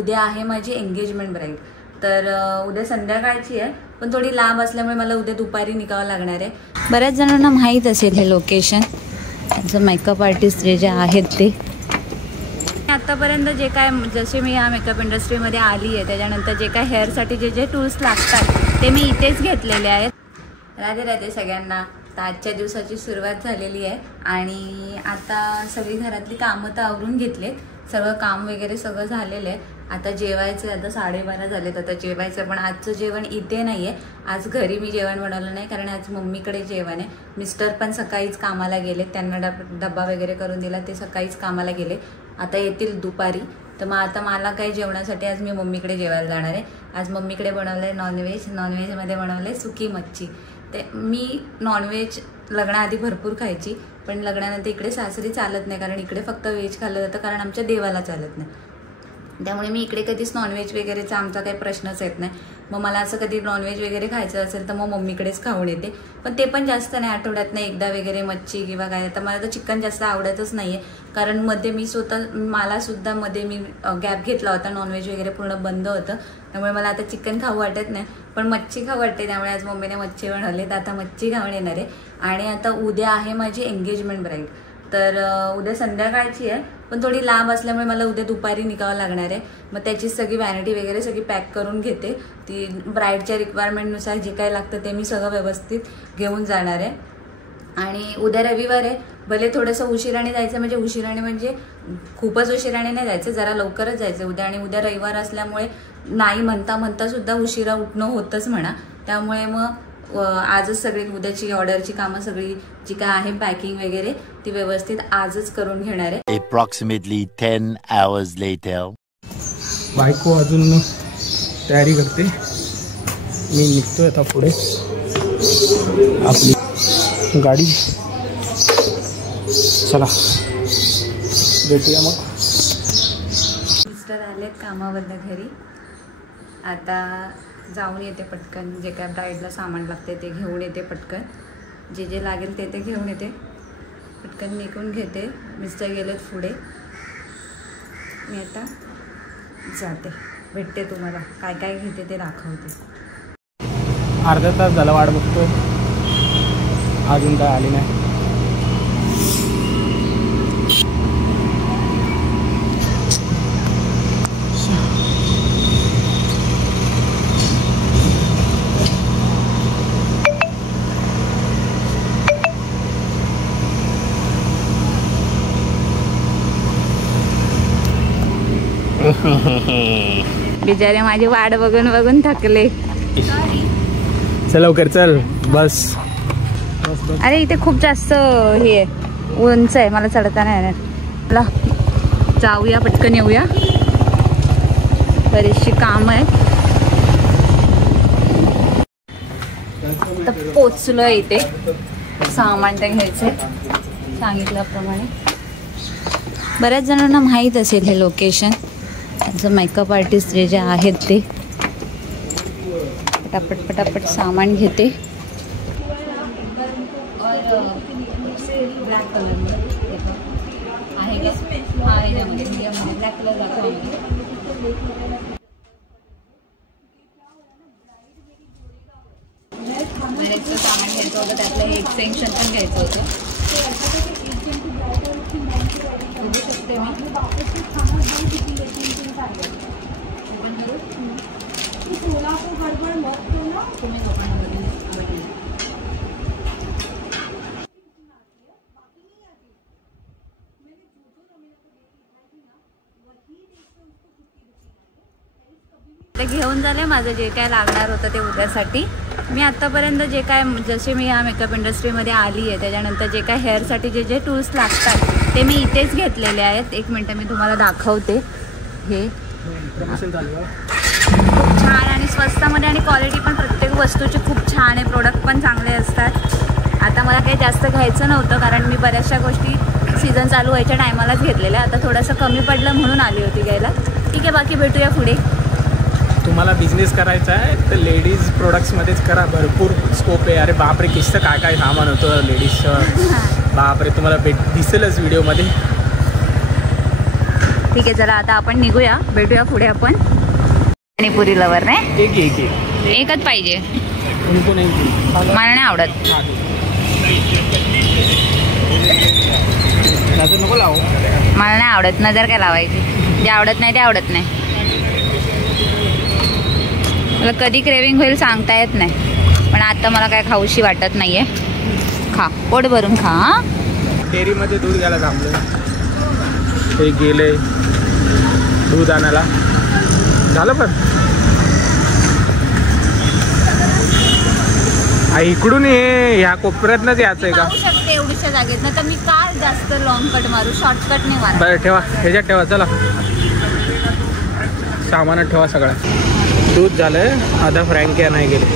उद्या आहे माझी एंगेजमेंट ब्राईड, तर उद्या संध्याकाळची आहे, पण थोडी लांब असल्यामुळे मला उद्या दुपारी निघावं लागणार आहे. बऱ्याच जणांना माहीत असेल हे लोकेशन, त्यांचं मेकअप आर्टिस्ट जे आहेत ते. आतापर्यंत जे काय, जसे मी या मेकअप इंडस्ट्रीमध्ये आली आहे त्याच्यानंतर जे काय हेअरसाठी जे जे टूल्स लागतात ते मी इथेच घेतलेले आहेत. राधे राधे सगळ्यांना. तर आजच्या दिवसाची सुरुवात झालेली आहे आणि आता सगळी घरातली कामं तर आवरून घेतलेत, सगळं काम वगैरे सगळं झालेलं आहे. आता जेवायचं, आता 12:30 झालेत, आता जेवायचं. पण आजचं जेवण इथे नाही आहे, आज घरी मी जेवण बनवलं नाही कारण आज मम्मीकडे जेवण आहे. मिस्टर पण सकाळीच कामाला गेले, त्यांना डब्बा वगैरे करून दिला, ते सकाळीच कामाला गेले, आता येतील दुपारी. तर मग आता मला काही जेवणासाठी आज मी मम्मीकडे जेवायला जाणार आहे. आज मम्मीकडे बनवलं आहे नॉनव्हेजमध्ये बनवलं आहे सुकी मच्छी. ते मी नॉनव्हेज लग्नाआधी भरपूर खायची, पण लग्नानंतर इकडे सासरी चालत नाही कारण इकडे फक्त व्हेज खाल्लं जातं कारण आमच्या देवाला चालत नाही. त्यामुळे मी इकडे कधीच नॉनव्हेज वगैरेचा आमचा काही प्रश्नच येत नाही. मग मला असं कधी नॉनव्हेज वगैरे खायचं असेल तर मग मम्मीकडेच खाऊन येते, पण ते पण जास्त नाही, आठवड्यातनं एकदा वगैरे मच्छी किंवा काय. तर मला तर चिकन जास्त आवडतच नाही आहे कारण मध्ये मला सुद्धा मध्ये मी गॅप घेतला होता, नॉनव्हेज वगैरे पूर्ण बंद होतं, त्यामुळे मला आता चिकन खाऊ वाटत नाही, पण मच्छी खाऊ वाटते. त्यामुळे आज मम्मीने मच्छी बनवली, तर आता मच्छी खाऊन येणार आहे. आणि आता उद्या आहे माझी एंगेजमेंट ब्राईड, तर उद्या संध्याकाळची आहे, पण थोडी लांब असल्यामुळे मला उद्या दुपारी निघावं लागणार आहे. मग त्याची सगळी व्हॅनिटी वगैरे सगळी पॅक करून घेते. ती ब्राईडच्या रिक्वायरमेंटनुसार जे काही लागतं ते मी सगळं व्यवस्थित घेऊन जाणार आहे. आणि उद्या रविवार आहे, भले थोडंसं उशिराने जायचं, म्हणजे उशिराने म्हणजे खूपच उशिराने नाही जायचं, जरा लवकरच जायचं उद्या. आणि उद्या रविवार असल्यामुळे नाही म्हणता सुद्धा उशिरा उठणं होतंच म्हणा. त्यामुळे मग आजच सगळी उद्याची ऑर्डरची कामं सगळी जी काय आहे पॅकिंग वगैरे ती व्यवस्थित आजच करून घेणार आहे. Approximately 10 hours later. बायको अजून तयारी करते, मी निघतोय आता पुढे. आपली गाडी, चला भेटूया मग. मिस्टर आलेत कामावरनं घरी, आता जाऊन येते पटकन. जे काय ब्राईडला सामान लागते ते घेऊन येते पटकन, जे लागेल ते घेऊन येते, पटकन निघून घेते. मिस्टर गेलेत पुढे, मी आता जाते, भेटते तुम्हाला, काय काय घेते ते दाखवते. अर्धा तास झाला वाट बघतोय, अजून काय आली नाही. बिचारे माझी वाट बघून बघून थकले. चल लवकर चल, बस. अरे इथे खूप जास्त हे आहे, उंच आहे, मला चढता नाही येणार. जाऊया पटकन, येऊया, बरीचशी काम आहे. तर पोचलोय इथे, सामान ते घ्यायचंय सांगितल्याप्रमाणे. बऱ्याच जणांना माहीत असेल हे लोकेशन, त्यांचं मेकअप आर्टिस्ट जे आहेत ते. पटापट सामान घेते. सामान घ्यायचं होतं, त्यातलं हे एक्सटेन्शन पण घ्यायचं होतं. बघू शकते मी. ते घेऊन झाले माझं जे काय लागणार होतं ते उद्यासाठी. मी आत्तापर्यंत जे काय, जसे मी या मेकअप इंडस्ट्रीमध्ये आली आहे त्याच्यानंतर जे काय हेअरसाठी जे जे टूल्स लागतात ते मी इथेच घेतलेले आहेत. एक मिनटं मी तुम्हाला दाखवते. हे खूप छान आणि स्वस्तामध्ये, आणि क्वालिटी पण प्रत्येक वस्तूची खूप छान आहे, प्रोडक्ट पण चांगले असतात. आता मला काही जास्त घ्यायचं नव्हतं कारण मी बऱ्याचशा गोष्टी सीझन चालू व्हायच्या टायमालाच घेतलेल्या. आता थोडंसं कमी पडलं म्हणून आली होती घ्यायला. ठीक आहे, बाकी भेटूया पुढे. तुम्हाला बिझनेस करायचा आहे तर लेडीज प्रोडक्ट्समध्येच करा, भरपूर स्कोप आहे. अरे बापरे, किस्तं काय काय सामान होतं लेडीजचं, बापरे, तुम्हाला दिसेलच व्हिडिओमध्ये. ठीक आहे, चला आता आपण निघूया, भेटूया पुढे आपण. पाणीपुरी लवर नाही, एकच पाहिजे, मला नाही आवडत. नको लावू, मला नाही आवडत, नजर काय लावायची, जे आवडत नाही ते आवडत नाही. मला कधी क्रेविंग होईल सांगता येत नाही, पण आता मला काय खाऊशी वाटत नाहीये. खा, पोट भरून खा. हा, डेअरीमध्ये दूध घ्यायला थांबले, ते गेले दूध आणायला. झालं पण इकडून ह्या कोपऱ्यातनंच यायचंय का? खाऊ शकते एवढ्याशा जागेत ना, तर मी का जास्त लॉंग कट मारू, शॉर्टकट नाही मारू. बरं ठेवा, ह्याच्यात ठेवा, चला सामानात ठेवा सगळं. दूध झालंय, आता फ्रँकी नाही गेले.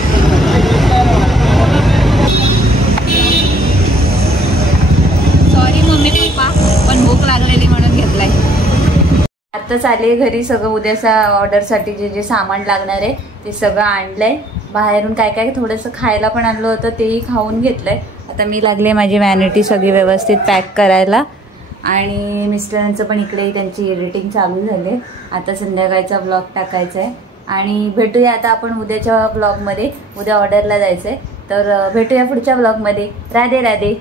सॉरी मम्मी पप्पा, पण भूक लागलेली म्हणून घेतलाय. आत्ताच आले घरी, सगळं उद्याच्या ऑर्डरसाठी जे जे सामान लागणार आहे ते सगळं आणलंय. बाहेरून काय काय थोडंसं खायला पण आणलं होतं, तेही खाऊन घेतलंय. आता मी लागले माझी वॅनिटी सगळी व्यवस्थित पॅक करायला, आणि मिस्टरांचं पण इकडे त्यांची एडिटिंग चालू झाली. आता संध्याकाळचा ब्लॉग टाकायचा आहे, आणि भेटूया आता आपण उद्याच्या ब्लॉगमध्ये. उद्या ऑर्डरला जायचं आहे, तर भेटूया पुढच्या ब्लॉगमध्ये. राधे राधे.